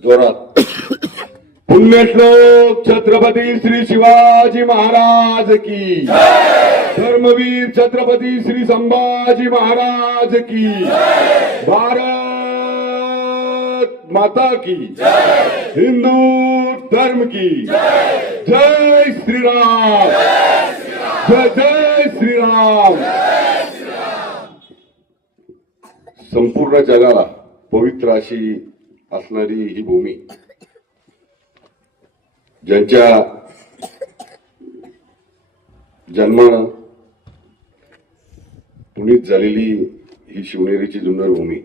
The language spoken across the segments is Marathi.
जोरात. पुण्यश्लोक छत्रपती श्री शिवाजी महाराज की, धर्मवीर छत्रपती श्री संभाजी महाराज की, भारत माता की, हिंदू धर्म की जय श्रीराम, जय जय श्रीराम. संपूर्ण जगाला पवित्र अशी असणारी ही भूमी, ज्यांच्या जन्मानं पुनीत झालेली ही शिवनेरीची जुन्नर भूमी.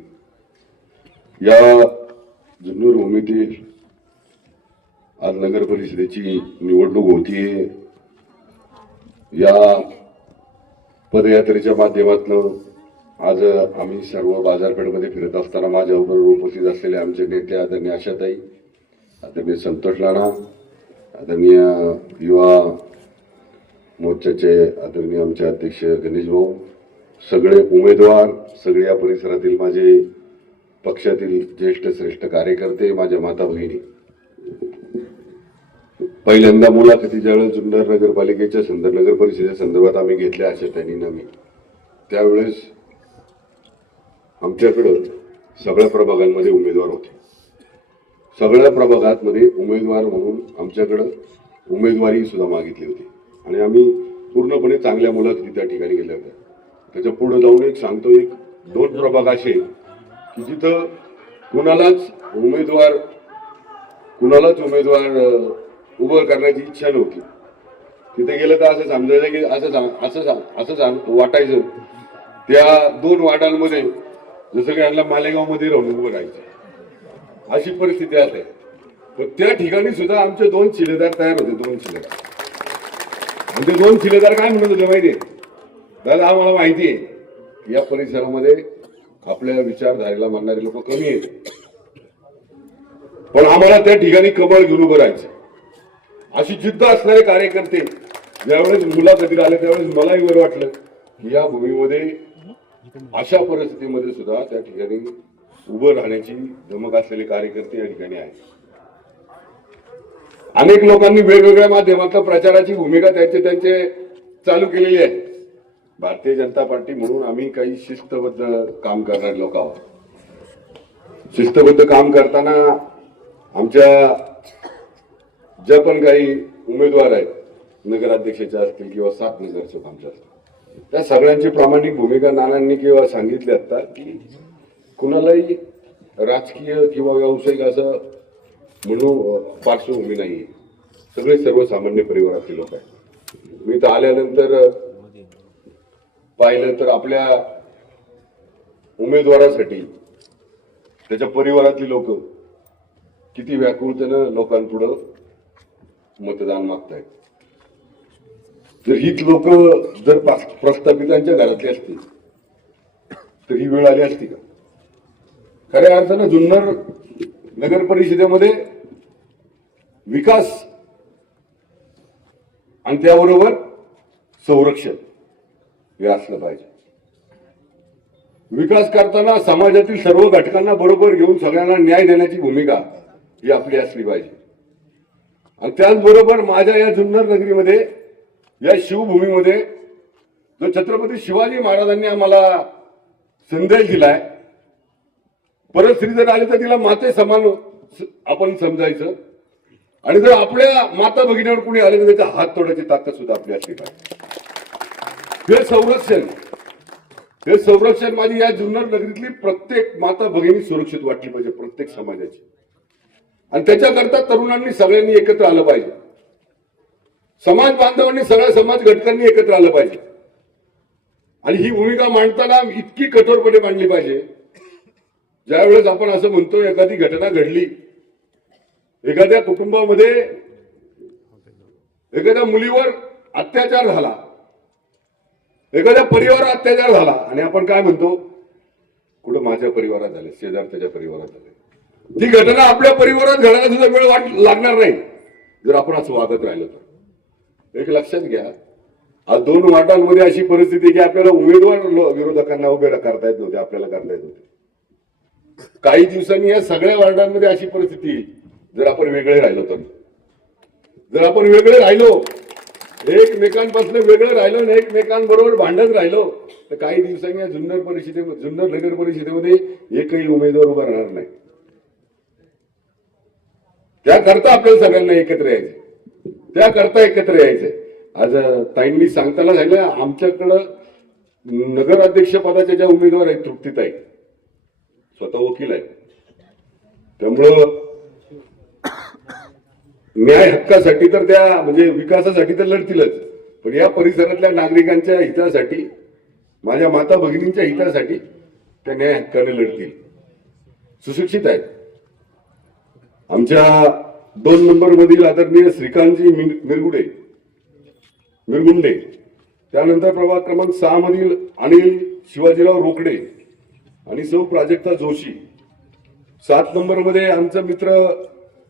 या जुन्नर भूमीतील आज नगर परिषदेची निवडणूक होतीये. या पदयात्रेच्या माध्यमातून आज आम्ही सर्व बाजारपेठमध्ये फिरत असताना माझ्याबरोबर उपस्थित असलेले आमचे नेते आदरणीय आशाताई, आदरणीय संतोष राणा, आदरणीय युवा मोर्चाचे आदरणीय आमचे अध्यक्ष गणेश भाऊ, सगळे उमेदवार, सगळे या परिसरातील माझे पक्षातील ज्येष्ठ श्रेष्ठ कार्यकर्ते, माझ्या माता भगिनी, पहिल्यांदा मुलाखती ज्यावेळेस जुन्नर नगरपालिकेच्या नगर परिषदेसंदर्भात आम्ही घेतल्या आशाताईंनी मी, त्यावेळेस आमच्याकडं सगळ्या प्रभागांमध्ये उमेदवार होते. सगळ्या प्रभागांमध्ये उमेदवार म्हणून आमच्याकडं उमेदवारी सुद्धा मागितली होती आणि आम्ही पूर्णपणे चांगल्या मुलाखती त्या ठिकाणी गेल्या होत्या. त्याच्या पुढे जाऊन एक सांगतो, एक दोन प्रभाग असे की जिथं कुणालाच उमेदवार उभं करण्याची इच्छा नव्हती. तिथे गेलं तर असं समजायचं की असं वाटायचं त्या दोन वार्डांमध्ये जसं की यांना मालेगाव मध्ये राहून उभं राहायचं, अशी परिस्थिती आहे. पण त्या ठिकाणी सुद्धा आमचे दोन शिलेदार तयार होते. दोन शिलेदार म्हणजे दोन शिलेदार काय म्हणत होते माहितीये, दादा आम्हाला माहिती आहे या परिसरामध्ये आपल्या विचारधारेला मानणारे लोक कमी आहेत, पण आम्हाला त्या ठिकाणी कमळ घेऊन उभं राहायचं. अशी जिद्द असणारे कार्यकर्ते ज्यावेळेस मुलाखतीला आले त्यावेळेस मलाही बरं वाटलं की या भूमीमध्ये अशा परिस्थितीमध्ये सुद्धा त्या ठिकाणी उभं राहण्याची धमक असलेले कार्यकर्ते या ठिकाणी आहेत. अनेक लोकांनी वेगवेगळ्या माध्यमातून प्रचाराची भूमिका त्यांचे चालू केलेली आहे. भारतीय जनता पार्टी म्हणून आम्ही काही शिस्तबद्ध काम करणारे लोक आहोत. शिस्तबद्ध काम करताना आमच्या ज्या पण काही उमेदवार आहेत, नगराध्यक्षाच्या असतील किंवा 7 नगरसेवक आमच्या असतील, त्या सगळ्यांची प्रामाणिक भूमिका नानांनी किंवा सांगितली आता की कुणालाही राजकीय किंवा व्यावसायिक असं म्हणून पार्श्वभूमी नाहीये. सगळे सर्वसामान्य परिवारातील लोक आहेत. मी तर आल्यानंतर पाहिलं तर आपल्या उमेदवारासाठी त्याच्या परिवारातली लोक किती व्याकुळतेनं लोकांपुढं मतदान मागतायत. जर हीच लोक जर प्रस्थापितांच्या घरातली असतील तर ही वेळ आली असती का? खऱ्या अर्थानं जुन्नर नगर परिषदेमध्ये विकास आणि त्याबरोबर संरक्षण हे असलं पाहिजे. विकास करताना समाजातील सर्व घटकांना बरोबर घेऊन सगळ्यांना न्याय देण्याची भूमिका ही आपली असली पाहिजे. आणि त्याचबरोबर माझ्या या जुन्नर नगरीमध्ये, या शिवभूमीमध्ये जो छत्रपती शिवाजी महाराजांनी आम्हाला संदेश दिलाय, परत स्त्री जर आली तर तिला माते समान आपण समजायचं आणि जर आपल्या माता भगिनीवर कोणी आले तर त्याचा हात तोडायची ताकद सुद्धा आपली असली पाहिजे. हे संरक्षण माझी या जुन्नर नगरीतली प्रत्येक माता भगिनी सुरक्षित वाटली पाहिजे, प्रत्येक समाजाची. आणि त्याच्याकरता तरुणांनी सगळ्यांनी एकत्र आलं पाहिजे. समाज बांधवांनी सगळ्या समाज घटकांनी एकत्र आलं पाहिजे. आणि ही भूमिका मांडताना इतकी कठोरपणे मांडली पाहिजे, ज्यावेळेस आपण असं म्हणतो एखादी घटना घडली, एखाद्या कुटुंबामध्ये एखाद्या मुलीवर अत्याचार झाला, एखाद्या परिवारात अत्याचार झाला आणि आपण काय म्हणतो, कुठं माझ्या परिवारात झाले, शेजारच्या परिवारात झाले. ती घटना आपल्या परिवारात घडायला सुद्धा वेळ लागणार नाही जर आपण असं वागत राहिलं तर. एक लक्षात घ्या, आज 2 वाटांमध्ये अशी परिस्थिती की आपल्याला उमेदवार विरोधकांना उभे करता येत नव्हते, आपल्याला करता येत होते. काही दिवसांनी या सगळ्या वार्डांमध्ये अशी परिस्थिती येईल जर आपण वेगळे राहिलो तर. जर आपण वेगळे राहिलो, एकमेकांपासून वेगळं राहिलो आणि एकमेकांबरोबर भांडत राहिलो तर काही दिवसांनी या जुन्नर नगर परिषदेमध्ये एकही उमेदवार उभा राहणार नाही. त्याकरता आपल्याला सगळ्यांना एकत्र यायचं, त्याकरता एकत्र यायचंय. आज ताईंनी सांगताना झालं, आमच्याकडं नगराध्यक्ष पदाच्या ज्या उमेदवार आहेत तृप्तीताई स्वतः वकील आहे, त्यामुळं न्याय हक्कासाठी तर त्या म्हणजे विकासासाठी तर लढतीलच, पण या परिसरातल्या नागरिकांच्या हितासाठी, माझ्या माता भगिनींच्या हितासाठी त्या न्याय हक्काने लढतील. सुशिक्षित आहेत. आमच्या 2 नंबर मधील आदरणीय श्रीकांतजी मिरगुंडे, त्यानंतर प्रभाग क्रमांक 6 मधील अनिल शिवाजीराव रोकडे आणि सौ प्राजक्ता जोशी. 7 नंबर मध्ये आमचा मित्र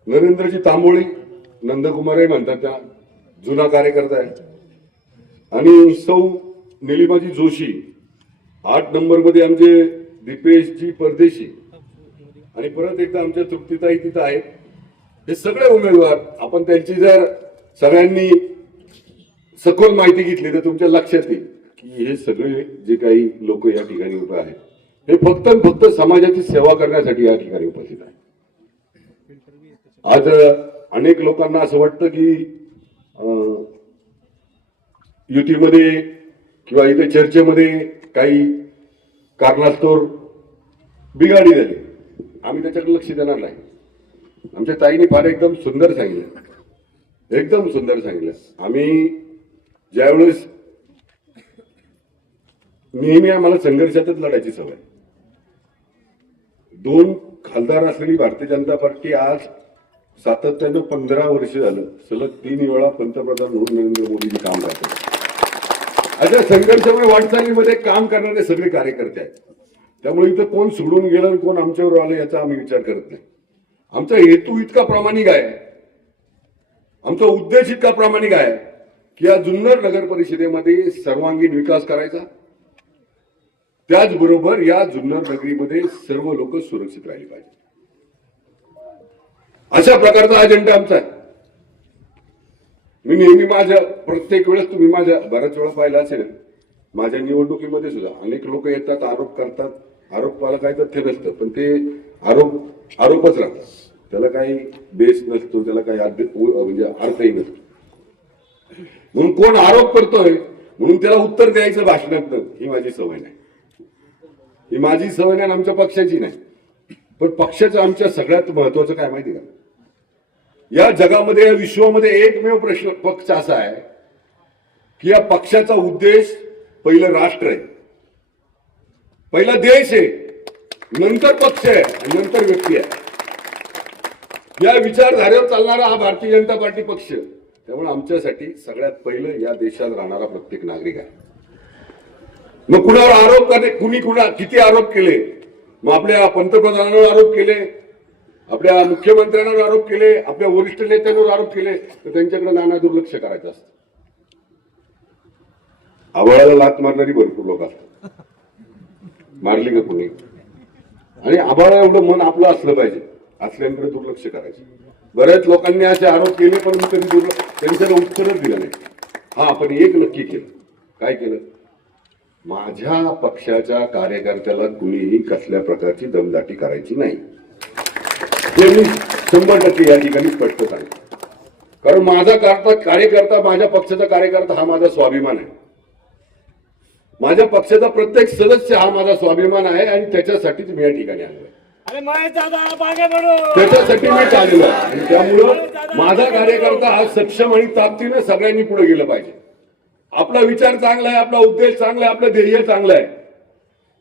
नरेंद्रजी तांबोळी, नंदकुमारही म्हणतात, त्या जुना कार्यकर्ता आहे, आणि सौ निलिमाजी जोशी. 8 नंबर मध्ये आमचे दीपेशजी परदेशी आणि परत एकदा आमच्या तृप्तीताई तिथं आहेत. हे सगळे उमेदवार आपण त्यांची जर सगळ्यांनी सखोल माहिती घेतली तर तुमच्या लक्षात येईल की हे सगळे जे काही लोक या ठिकाणी उभे आहेत हे फक्त समाजाची सेवा करण्यासाठी या ठिकाणी उपस्थित आहे. आज अनेक लोकांना असं वाटतं की युतीमध्ये किंवा इथे चर्चेमध्ये काही कारणास्तव बिघाडी झाली. आम्ही त्याच्याकडे लक्ष देणार नाही. आमच्या ताईने फार एकदम सुंदर सांगितलं. आम्ही ज्यावेळेस नेहमी आम्हाला संघर्षातच लढायची सवय. 2 खासदार असलेली भारतीय जनता पार्टी आज सातत्यानं 15 वर्ष झालं सलग 3 वेळा पंतप्रधान म्हणून नरेंद्र मोदींनी काम करतात. अशा संघर्षामुळे वाटचालीमध्ये काम करणारे सगळे कार्यकर्ते आहेत. त्यामुळे इथं कोण सोडून गेलं आणि कोण आमच्यावर आलं याचा आम्ही विचार करत नाही. आमचा हेतू इतका प्रामाणिक आहे, आमचा उद्देश इतका प्रामाणिक आहे की या जुन्नर नगर परिषदेमध्ये सर्वांगीण विकास करायचा, त्याचबरोबर या जुन्नर नगरीमध्ये सर्व लोक सुरक्षित राहिले पाहिजे. अशा प्रकारचा अजेंडा आमचा आहे. मी नेहमी माझ्या प्रत्येक वेळेस, तुम्ही माझ्या बऱ्याच वेळा पाहिलं असेल, माझ्या निवडणुकीमध्ये सुद्धा अनेक लोक येतात, आरोप करतात. आरोपाला काही तथ्य नसतं, पण ते आरोपच राहतात. त्याला काही बेस नसतो, त्याला काही म्हणजे अर्थही नसतो. म्हणून कोण आरोप करतोय म्हणून त्याला उत्तर द्यायचं भाषणात, ही माझी सवय नाही. ही माझी सवय नाही, आमच्या पक्षाची नाही. पण पक्षाचं आमच्या सगळ्यात महत्वाचं काय माहिती का, या जगामध्ये, या विश्वामध्ये एकमेव पक्ष असा आहे की या पक्षाचा उद्देश पहिलं राष्ट्र आहे, पहिला देश आहे, नंतर पक्ष आहे आणि नंतर व्यक्ती आहे. या विचारधारेवर चालणारा हा भारतीय जनता पार्टी पक्ष. त्यामुळे आमच्यासाठी सगळ्यात पहिलं या देशात राहणारा प्रत्येक नागरिक आहे. मग कुणावर आरोप करणे, किती आरोप केले, मग आपल्या पंतप्रधानांवर आरोप केले, आपल्या मुख्यमंत्र्यांवर आरोप केले, आपल्या वरिष्ठ नेत्यांवर आरोप केले, तर त्यांच्याकडे नाना दुर्लक्ष करायचं असतं. आभाळाला लात मारणारी भरपूर लोक असतात, मारली का कोणी, आणि आभाळा एवढं मन आपलं असलं पाहिजे, असल्याकडे दुर्लक्ष करायचं. बऱ्याच लोकांनी असे आरोप केले पण मी कधी त्यांच्याला उत्तरच दिलं नाही. हा, आपण एक नक्की केलं. काय केलं, माझ्या पक्षाच्या कार्यकर्त्याला कुणीही कसल्या प्रकारची दमदाटी करायची नाही, हे मी 100% या ठिकाणी स्पष्ट सांगतो. कारण माझा कार्यकर्ता, माझ्या पक्षाचा कार्यकर्ता हा माझा स्वाभिमान आहे. माझ्या पक्षाचा प्रत्येक सदस्य हा माझा स्वाभिमान आहे आणि त्याच्यासाठीच मी या ठिकाणी आलो. त्याच्यासाठी मी चाललो आणि त्यामुळं माझा कार्यकर्ता हा सक्षम आणि ताकदीने सगळ्यांनी पुढे गेलं पाहिजे. आपला विचार चांगला आहे, आपला उद्देश चांगला आहे, आपलं ध्येय चांगलं आहे.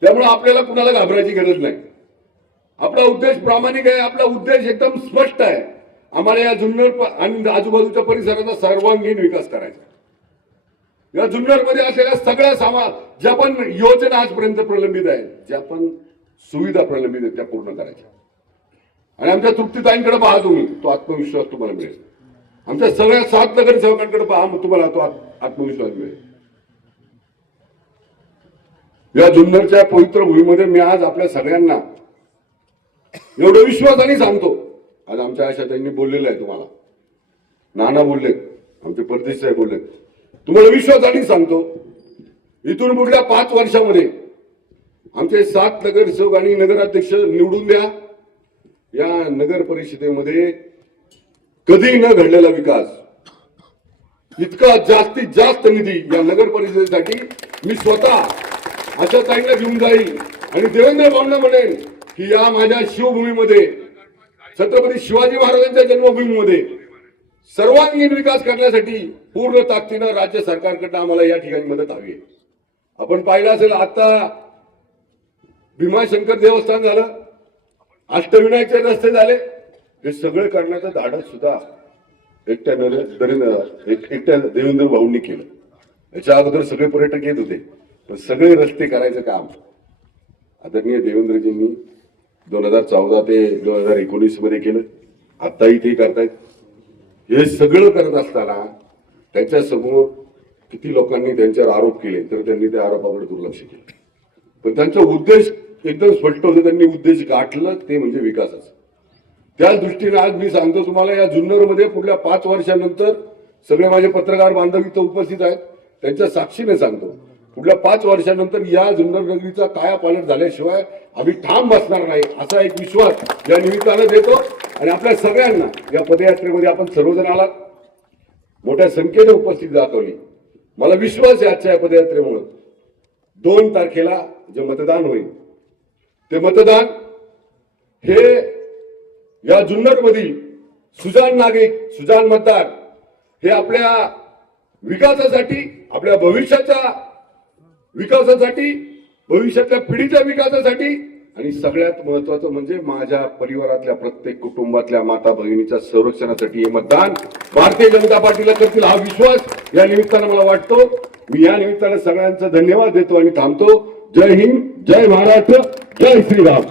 त्यामुळे आपल्याला कुणाला घाबरायची गरज नाही. आपला उद्देश प्रामाणिक आहे, आपला उद्देश एकदम स्पष्ट आहे. आम्हाला या जुन्नर आणि आजूबाजूच्या परिसराचा सर्वांगीण विकास करायचा. या जुन्नरमध्ये असलेल्या सगळ्या ज्या पण योजना आजपर्यंत प्रलंबित आहेत, ज्या पण सुविधा प्रलंबित आहेत, त्या पूर्ण करायच्या. आणि आमच्या तृप्तीताईंकडे पहा तुम्ही, तो आत्मविश्वास तुम्हाला मिळेल. आमच्या सगळ्या 7 नगर सेवकांकडे पहा, तुम्हाला तो आत्मविश्वास मिळेल. या जुन्नरच्या पवित्र भूमीमध्ये मी आज आपल्या सगळ्यांना एवढं विश्वासाने सांगतो. आज आमच्या आशाताईंनी बोललेलं आहे तुम्हाला, नाना बोललेत, आमचे परदेश साहेब बोललेत. तुम्हाला विश्वासाने सांगतो, इथून पुढल्या 5 वर्षामध्ये आमचे 7 नगरसेवक आणि नगराध्यक्ष निवडून द्या. या नगर परिषदेमध्ये कधी न घडलेला विकास, इतका जास्तीत जास्त निधी या नगर परिषदेसाठी मी स्वतः आशाताईंना घेऊन जाईल आणि देवेंद्र भाऊंना म्हणेन की या माझ्या शिवभूमीमध्ये, छत्रपती शिवाजी महाराजांच्या जन्मभूमीमध्ये सर्वांगीण विकास करण्यासाठी पूर्ण ताकदीनं राज्य सरकारकडनं आम्हाला या ठिकाणी मदत हवी आहे. आपण पाहिलं असेल, आता भीमाशंकर देवस्थान झालं, अष्टविनायकचे रस्ते झाले, हे सगळे करण्याचं धाडस सुद्धा एकट्या देवेंद्र भाऊंनी केलं. याच्या अगोदर सगळे पर्यटक येत होते, पण सगळे रस्ते करायचं काम आदरणीय देवेंद्रजींनी 2014 ते 2019 मध्ये केलं. आताही ते करतायत. हे सगळं करत असताना त्यांच्या समोर किती लोकांनी त्यांच्यावर आरोप केले, तर त्यांनी त्या आरोपाकडे दुर्लक्ष केलं. पण त्यांचा उद्देश एकदम स्पष्ट होता, त्यांनी उद्देश गाठलं, ते म्हणजे विकासाचं. त्याच दृष्टीने आज मी सांगतो तुम्हाला, या जुन्नरमध्ये पुढल्या 5 वर्षानंतर सगळे माझे पत्रकार बांधव इथं उपस्थित आहेत, त्यांच्या साक्षीने सांगतो, पुढल्या 5 वर्षानंतर या जुन्नर नगरीचा कायापालट झाल्याशिवाय आम्ही ठाम बसणार नाही, असा एक विश्वास या निमित्तानं देतो. आणि आपल्या सगळ्यांना या पदयात्रेमध्ये आपण सर्वजण आलात, मोठ्या संख्येने उपस्थित दाखवली. मला विश्वास आहे आजच्या या पदयात्रेमुळे 2 तारखेला जे मतदान होईल, ते मतदान हे या जुन्नर मधील सुजाण नागरिक, सुजाण मतदार हे आपल्या विकासासाठी, आपल्या भविष्याच्या विकासासाठी, भविष्यातल्या पिढीच्या विकासासाठी आणि सगळ्यात महत्वाचं म्हणजे माझ्या परिवारातल्या प्रत्येक कुटुंबातल्या माता भगिनीच्या संरक्षणासाठी हे मतदान भारतीय जनता पार्टीला करतील, हा विश्वास या निमित्तानं मला वाटतो. मी या निमित्तानं सगळ्यांचा धन्यवाद देतो आणि थांबतो. जय हिंद, जय महाराष्ट्र, जय श्रीराम.